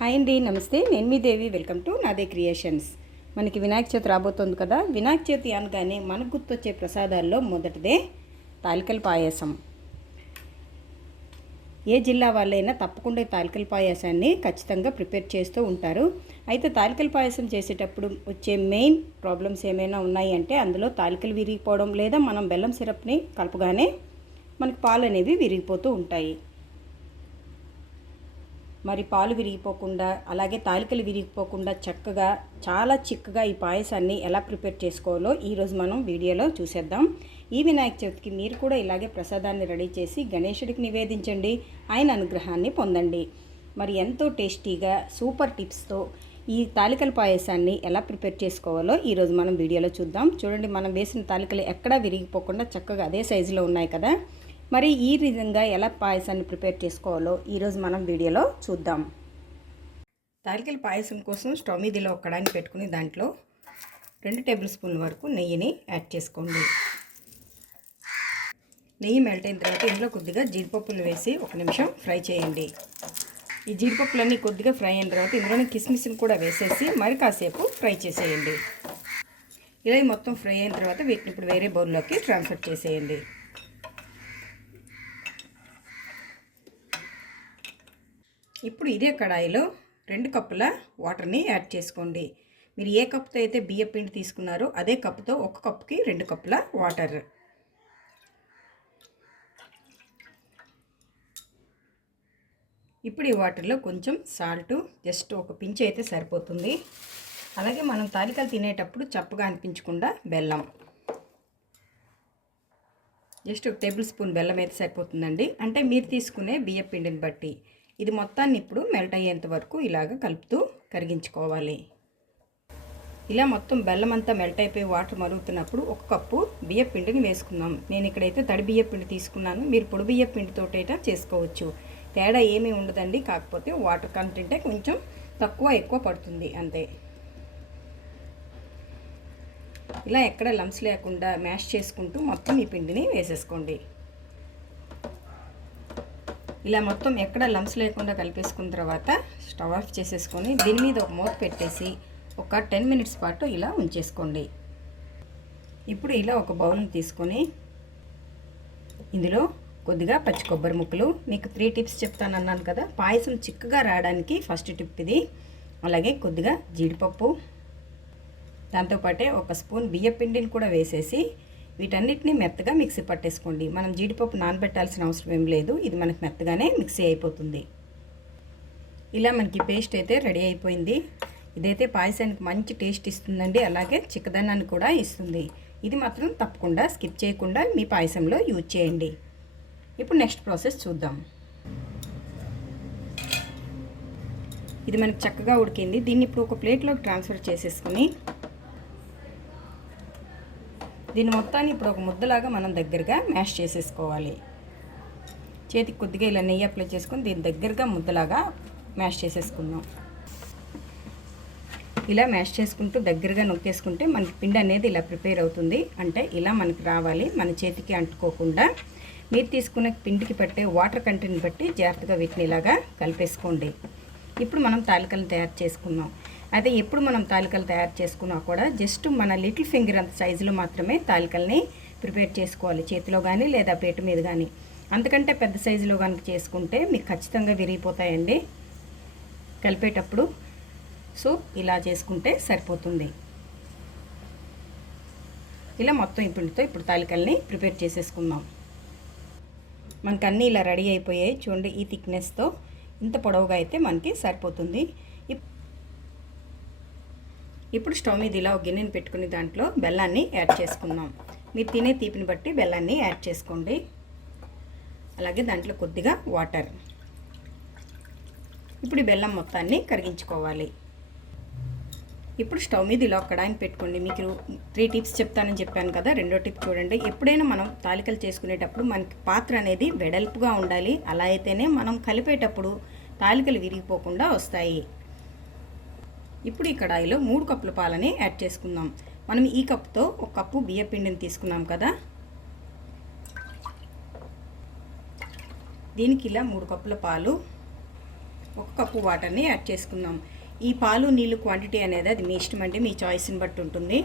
Hi అండి నమస్తే. నేను మీ Devi. Welcome to Nade creations మనకి వినాయక చవితి రాబోతోంది కదా. వినాయక చవితి అనగానే మనకు గుర్తొచ్చే ప్రసాదాల్లో మొదటిదే తాలికల పాయసం. ఏ జిల్లా వాళ్ళైనా తప్పకుండా తాలికల పాయసాన్ని ఖచ్చితంగా ప్రిపేర్ చేస్తూ ఉంటారు. అయితే తాలికల పాయసం చేసేటప్పుడు వచ్చే మెయిన్ ప్రాబ్లమ్స్ ఏమైనా ఉన్నాయి అంటే అందులో తాలికలు విరిగిపోవడం లేదా మనం బెల్లం సిరప్ని కలపగానే మనకు పాలు అనేవి విరిగిపోతూ ఉంటాయి. మరి పాలు విరిగిపోకుండా అలాగే తాలికలు విరిగిపోకుండా చక్కగా చాలా చిక్కగా ఈ పాయసాన్ని ఎలా ప్రిపేర్ చేసుకోవాలో ఈరోజు మనం వీడియోలో చూసేద్దాం. ఈ వినాయక చవితికి మీరు కూడా ఇలాగే ప్రసాదాన్ని రెడీ చేసి గణేశుడికి నివేదించండి. ఆయన అనుగ్రహాన్ని పొందండి. మరి ఎంతో టేస్టీగా సూపర్ టిప్స్తో ఈ తాలికల పాయసాన్ని ఎలా ప్రిపేర్ చేసుకోవాలో ఈరోజు మనం వీడియోలో చూద్దాం. చూడండి మనం వేసిన తాలికలు ఎక్కడా విరిగిపోకుండా చక్కగా అదే సైజులో ఉన్నాయి కదా. మరి ఈ విధంగా ఎలా పాయసాన్ని ప్రిపేర్ చేసుకోవాలో ఈరోజు మనం వీడియోలో చూద్దాం. తాలికల పాయసం కోసం స్టవ్ మీద ఇలా ఒక్కడానికి పెట్టుకుని దాంట్లో రెండు టేబుల్ స్పూన్ల వరకు నెయ్యిని యాడ్ చేసుకోండి. నెయ్యి మెల్ట్ అయిన తర్వాత ఇందులో కొద్దిగా జీడిపప్పులు వేసి ఒక నిమిషం ఫ్రై చేయండి. ఈ జీడిపప్పులన్నీ కొద్దిగా ఫ్రై అయిన తర్వాత ఇందులోనే కిస్మిస్ని కూడా వేసేసి మరి కాసేపు ఫ్రై చేసేయండి. ఇలా మొత్తం ఫ్రై అయిన తర్వాత వీటిని ఇప్పుడు వేరే బౌల్లోకి ట్రాన్స్ఫర్ చేసేయండి. ఇప్పుడు ఇదే కడాయిలో రెండు కప్పుల వాటర్ని యాడ్ చేసుకోండి. మీరు ఏ కప్పుతో అయితే బియ్య పిండి తీసుకున్నారో అదే కప్పుతో ఒక కప్పుకి రెండు కప్పుల వాటర్. ఇప్పుడు ఈ వాటర్లో కొంచెం సాల్ట్ జస్ట్ ఒక పించ్ అయితే సరిపోతుంది. అలాగే మనం తాలికలు తినేటప్పుడు చప్పగా అనిపించకుండా బెల్లం. జస్ట్ ఒక టేబుల్ స్పూన్ బెల్లం అయితే సరిపోతుందండి. అంటే మీరు తీసుకునే బియ్య పిండిని బట్టి. ఇది మొత్తాన్ని ఇప్పుడు మెల్ట్ అయ్యేంత వరకు ఇలాగ కలుపుతూ కరిగించుకోవాలి. ఇలా మొత్తం బెల్లం అంతా మెల్ట్ అయిపోయి వాటర్ మరుగుతున్నప్పుడు ఒక కప్పు బియ్య పిండిని వేసుకుందాం. నేను ఇక్కడైతే తడి బియ్య పిండి తీసుకున్నాను. మీరు పొడి బియ్య పిండితోటైనా చేసుకోవచ్చు. తేడా ఏమీ ఉండదండి. కాకపోతే వాటర్ కంటెంటే కొంచెం తక్కువ ఎక్కువ పడుతుంది. అంతే. ఇలా ఎక్కడ లంప్స్ లేకుండా మ్యాష్ చేసుకుంటూ మొత్తం ఈ పిండిని వేసేసుకోండి. ఇలా మొత్తం ఎక్కడ లంప్స్ లేకుండా కలిపేసుకున్న తర్వాత స్టవ్ ఆఫ్ చేసేసుకొని దీని మీద ఒక మూత పెట్టేసి ఒక టెన్ మినిట్స్ పాటు ఇలా ఉంచేసుకోండి. ఇప్పుడు ఇలా ఒక బౌల్ని తీసుకొని ఇందులో కొద్దిగా పచ్చి కొబ్బరి ముక్కలు మీకు త్రీ టిప్స్ చెప్తాను అన్నాను కదా పాయసం చిక్కగా రావడానికి ఫస్ట్ టిప్ ఇది. అలాగే కొద్దిగా జీడిపప్పు దాంతోపాటే ఒక స్పూన్ బియ్య పిండిని కూడా వేసేసి వీటన్నిటిని మెత్తగా మిక్సీ పట్టేసుకోండి. మనం జీడిపప్పు నానబెట్టాల్సిన అవసరం ఏం లేదు. ఇది మనకు మెత్తగానే మిక్సీ అయిపోతుంది. ఇలా మనకి పేస్ట్ అయితే రెడీ అయిపోయింది. ఇదైతే పాయసానికి మంచి టేస్ట్ ఇస్తుందండి. అలాగే చిక్కదనాన్ని కూడా ఇస్తుంది. ఇది మాత్రం తప్పకుండా స్కిప్ చేయకుండా మీ పాయసంలో యూజ్ చేయండి. ఇప్పుడు నెక్స్ట్ ప్రాసెస్ చూద్దాం. ఇది మనకు చక్కగా ఉడికింది. దీన్ని ఇప్పుడు ఒక ప్లేట్లోకి ట్రాన్స్ఫర్ చేసేసుకొని దీని మొత్తాన్ని ఇప్పుడు ఒక ముద్దలాగా మనం దగ్గరగా మ్యాష్ చేసేసుకోవాలి. చేతికి కొద్దిగా ఇలా నెయ్యి అప్లై చేసుకుని దీని దగ్గరగా ముద్దలాగా మ్యాష్ చేసేసుకుందాం. ఇలా మ్యాష్ చేసుకుంటూ దగ్గరగా నొక్కేసుకుంటే మనకి పిండి అనేది ఇలా ప్రిపేర్ అవుతుంది. అంటే ఇలా మనకి రావాలి. మన చేతికి అంటుకోకుండా మీరు తీసుకునే పిండికి పట్టే వాటర్ కంటెంట్ బట్టి జాగ్రత్తగా వీటిని ఇలాగా కలిపేసుకోండి. ఇప్పుడు మనం తాలికలను తయారు చేసుకుందాం. అయితే ఎప్పుడు మనం తాలికలు తయారు చేసుకున్నా కూడా జస్ట్ మన లిటిల్ ఫింగర్ అంత సైజులో మాత్రమే తాలికల్ని ప్రిపేర్ చేసుకోవాలి. చేతిలో కానీ లేదా ప్లేట్ మీద కానీ అంతకంటే పెద్ద సైజులో కనుక చేసుకుంటే మీకు ఖచ్చితంగా విరిగిపోతాయండి. కలిపేటప్పుడు సో ఇలా చేసుకుంటే సరిపోతుంది. ఇలా మొత్తం ఇప్పుడుతో ఇప్పుడు తాలికల్ని ప్రిపేర్ చేసేసుకుందాం. మనకు అన్నీ ఇలా రెడీ అయిపోయాయి. చూడండి ఈ థిక్నెస్తో ఇంత పొడవుగా అయితే మనకి సరిపోతుంది. ఇప్పుడు స్టవ్ మీద ఇలా ఒక గిన్నెని పెట్టుకుని దాంట్లో బెల్లాన్ని యాడ్ చేసుకుందాం. మీరు తినే తీపిని బట్టి బెల్లాన్ని యాడ్ చేసుకోండి. అలాగే దాంట్లో కొద్దిగా వాటర్. ఇప్పుడు ఈ బెల్లం మొత్తాన్ని కరిగించుకోవాలి. ఇప్పుడు స్టవ్ మీద ఇలా కడాయిని పెట్టుకోండి. మీకు త్రీ టిప్స్ చెప్తానని చెప్పాను కదా రెండో టిప్ చూడండి. ఎప్పుడైనా మనం తాలికలు చేసుకునేటప్పుడు మనకి పాత్ర అనేది వెడల్పుగా ఉండాలి. అలా అయితేనే మనం కలిపేటప్పుడు తాలికలు విరిగిపోకుండా వస్తాయి. ఇప్పుడు ఈ కడాయిలో మూడు కప్పుల పాలని యాడ్ చేసుకుందాం. మనం ఈ కప్తో ఒక కప్పు బియ్య పిండిని తీసుకున్నాం కదా? దీనికి ఇలా మూడు కప్పుల పాలు ఒక కప్పు వాటర్ని యాడ్ చేసుకుందాం. ఈ పాలు నీళ్ళు క్వాంటిటీ అనేది అది మీ ఇష్టం అంటే మీ చాయిస్ని బట్టి ఉంటుంది.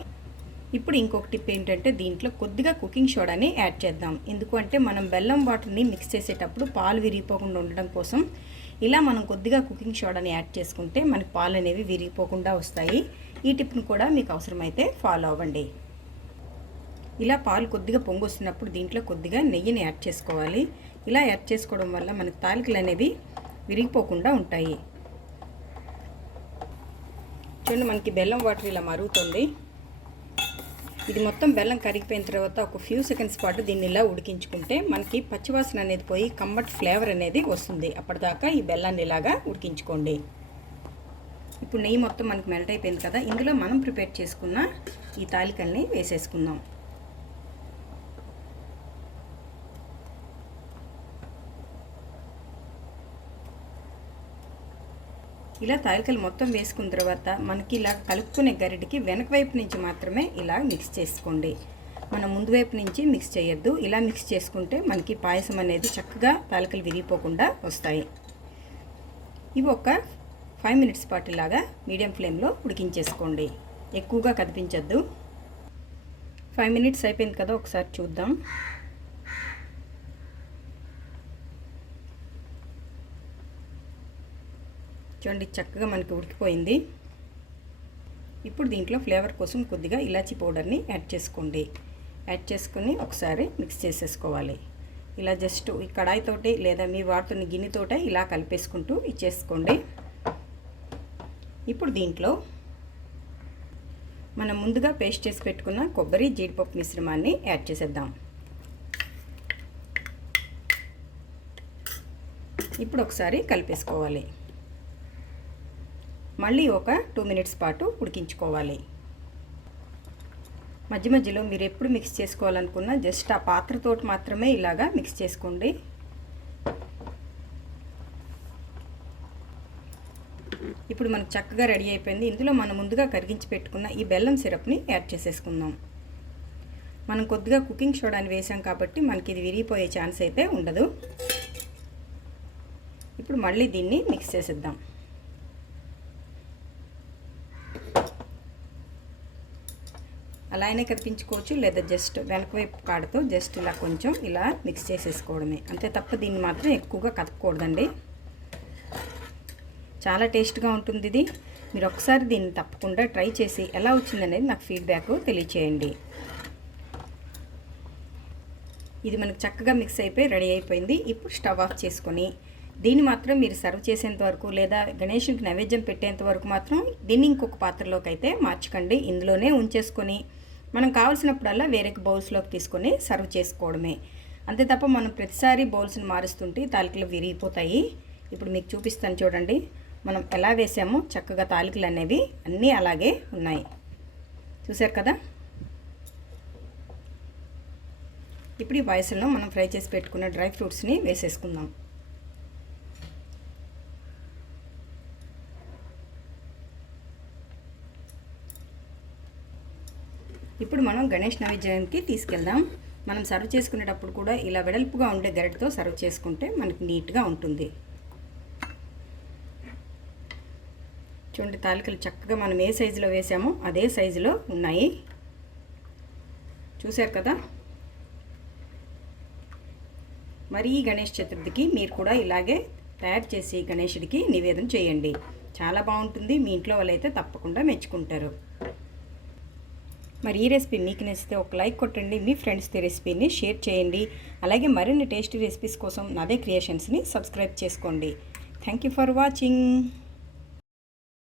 ఇప్పుడు ఇంకొక టిప్ ఏంటంటే దీంట్లో కొద్దిగా కుకింగ్ సోడాని యాడ్ చేద్దాం. ఎందుకంటే మనం బెల్లం వాటర్ని మిక్స్ చేసేటప్పుడు పాలు విరిగిపోకుండా ఉండడం కోసం ఇలా మనం కొద్దిగా కుకింగ్ సోడాని యాడ్ చేసుకుంటే మనకి పాలు అనేవి విరిగిపోకుండా వస్తాయి. ఈ టిప్ని కూడా మీకు అవసరమైతే ఫాలో అవ్వండి. ఇలా పాలు కొద్దిగా పొంగొస్తున్నప్పుడు దీంట్లో కొద్దిగా నెయ్యిని యాడ్ చేసుకోవాలి. ఇలా యాడ్ చేసుకోవడం వల్ల మనకి తాలికలు అనేవి విరిగిపోకుండా ఉంటాయి. చూడండి మనకి బెల్లం వాటర్ ఇలా మరుగుతుంది. ఇది మొత్తం బెల్లం కరిగిపోయిన తర్వాత ఒక ఫ్యూ సెకండ్స్ పాటు దీన్ని ఇలా ఉడికించుకుంటే మనకి పచ్చివాసన అనేది పోయి కమ్మటి ఫ్లేవర్ అనేది వస్తుంది. అప్పటిదాకా ఈ బెల్లాన్ని ఇలాగా ఉడికించుకోండి. ఇప్పుడు నెయ్యి మొత్తం మనకి మెల్ట్ అయిపోయింది కదా ఇందులో మనం ప్రిపేర్ చేసుకున్న ఈ తాలికల్ని వేసేసుకుందాం. ఇలా తాలికలు మొత్తం వేసుకున్న తర్వాత మనకి ఇలా కలుపుకునే గరిటికి వెనక వైపు నుంచి మాత్రమే ఇలా మిక్స్ చేసుకోండి. మనం ముందు వైపు నుంచి మిక్స్ చేయొద్దు. ఇలా మిక్స్ చేసుకుంటే మనకి పాయసం అనేది చక్కగా తాలికలు విరిగిపోకుండా వస్తాయి. ఇవి ఒక ఫైవ్ మినిట్స్ పాటు ఇలాగా మీడియం ఫ్లేమ్లో ఉడికించేసుకోండి. ఎక్కువగా కదిపించద్దు. ఫైవ్ మినిట్స్ అయిపోయింది కదా ఒకసారి చూద్దాం. చూడండి చక్కగా మనకి ఉడికిపోయింది. ఇప్పుడు దీంట్లో ఫ్లేవర్ కోసం కొద్దిగా ఇలాచీ పౌడర్ని యాడ్ చేసుకోండి. యాడ్ చేసుకొని ఒకసారి మిక్స్ చేసేసుకోవాలి. ఇలా జస్ట్ ఈ కడాయితోటి లేదా మీ వాడుతున్న గిన్నెతోటే ఇలా కలిపేసుకుంటూ ఇచ్చేసుకోండి. ఇప్పుడు దీంట్లో మనం ముందుగా పేస్ట్ చేసి పెట్టుకున్న కొబ్బరి జీడిపప్పు మిశ్రమాన్ని యాడ్ చేసేద్దాం. ఇప్పుడు ఒకసారి కలిపేసుకోవాలి. మళ్ళీ ఒక టూ మినిట్స్ పాటు ఉడికించుకోవాలి. మధ్య మధ్యలో మీరు ఎప్పుడు మిక్స్ చేసుకోవాలనుకున్నా జస్ట్ ఆ పాత్రతోటి మాత్రమే ఇలాగా మిక్స్ చేసుకోండి. ఇప్పుడు మనకు చక్కగా రెడీ అయిపోయింది. ఇందులో మనం ముందుగా కరిగించి పెట్టుకున్న ఈ బెల్లం సిరప్ని యాడ్ చేసేసుకుందాం. మనం కొద్దిగా కుకింగ్ సోడాని వేసాం కాబట్టి మనకి ఇది విరిగిపోయే ఛాన్స్ అయితే ఉండదు. ఇప్పుడు మళ్ళీ దీన్ని మిక్స్ చేసేద్దాం. అలా అయినా కనిపించుకోవచ్చు లేదా జస్ట్ వెనక వైపు కాడుతో జస్ట్ ఇలా కొంచెం ఇలా మిక్స్ చేసేసుకోవడమే. అంతే తప్ప దీన్ని మాత్రం ఎక్కువగా కదపకూడదండి. చాలా టేస్ట్గా ఉంటుంది ఇది మీరు ఒకసారి దీన్ని తప్పకుండా ట్రై చేసి ఎలా వచ్చిందనేది నాకు ఫీడ్బ్యాక్ తెలియచేయండి. ఇది మనకు చక్కగా మిక్స్ అయిపోయి రెడీ అయిపోయింది. ఇప్పుడు స్టవ్ ఆఫ్ చేసుకొని దీన్ని మాత్రం మీరు సర్వ్ చేసేంత వరకు లేదా గణేషునికి నైవేద్యం పెట్టేంత వరకు మాత్రం దీన్ని ఇంకొక పాత్రలోకి అయితే మార్చకండి. ఇందులోనే ఉంచేసుకొని మనం కావాల్సినప్పుడల్లా వేరే బౌల్స్లోకి తీసుకొని సర్వ్ చేసుకోవడమే. అంతే తప్ప మనం ప్రతిసారి బౌల్స్ని మారుస్తుంటే తాలికలు విరిగిపోతాయి. ఇప్పుడు మీకు చూపిస్తాను చూడండి. మనం ఎలా వేసామో చక్కగా తాలికలు అనేవి అన్నీ అలాగే ఉన్నాయి. చూసారు కదా? ఇప్పుడు ఈ పాయసంలో మనం ఫ్రై చేసి పెట్టుకున్న డ్రై ఫ్రూట్స్ని వేసేసుకుందాం. ఇప్పుడు మనం గణేష్ నైవేద్యానికి తీసుకెళ్దాం. మనం సర్వ్ చేసుకునేటప్పుడు కూడా ఇలా వెడల్పుగా ఉండే గరిటతో సర్వ్ చేసుకుంటే మనకి నీట్గా ఉంటుంది. చూడండి తాలికలు చక్కగా మనం ఏ సైజులో వేసామో అదే సైజులో ఉన్నాయి. చూశారు కదా? మరి గణేష్ చతుర్థికి మీరు కూడా ఇలాగే తయారు చేసి గణేషుడికి నివేదన చేయండి. చాలా బాగుంటుంది. మీ ఇంట్లో వాళ్ళైతే తప్పకుండా మెచ్చుకుంటారు. మరి ఈ రెసిపీ మీకు నచ్చితే ఒక లైక్ కొట్టండి మీ ఫ్రెండ్స్తో రెసిపీని షేర్ చేయండి. అలాగే మరిన్ని టేస్టీ రెసిపీస్ కోసం నాదే క్రియేషన్స్ని సబ్స్క్రైబ్ చేసుకోండి. Thank you for watching.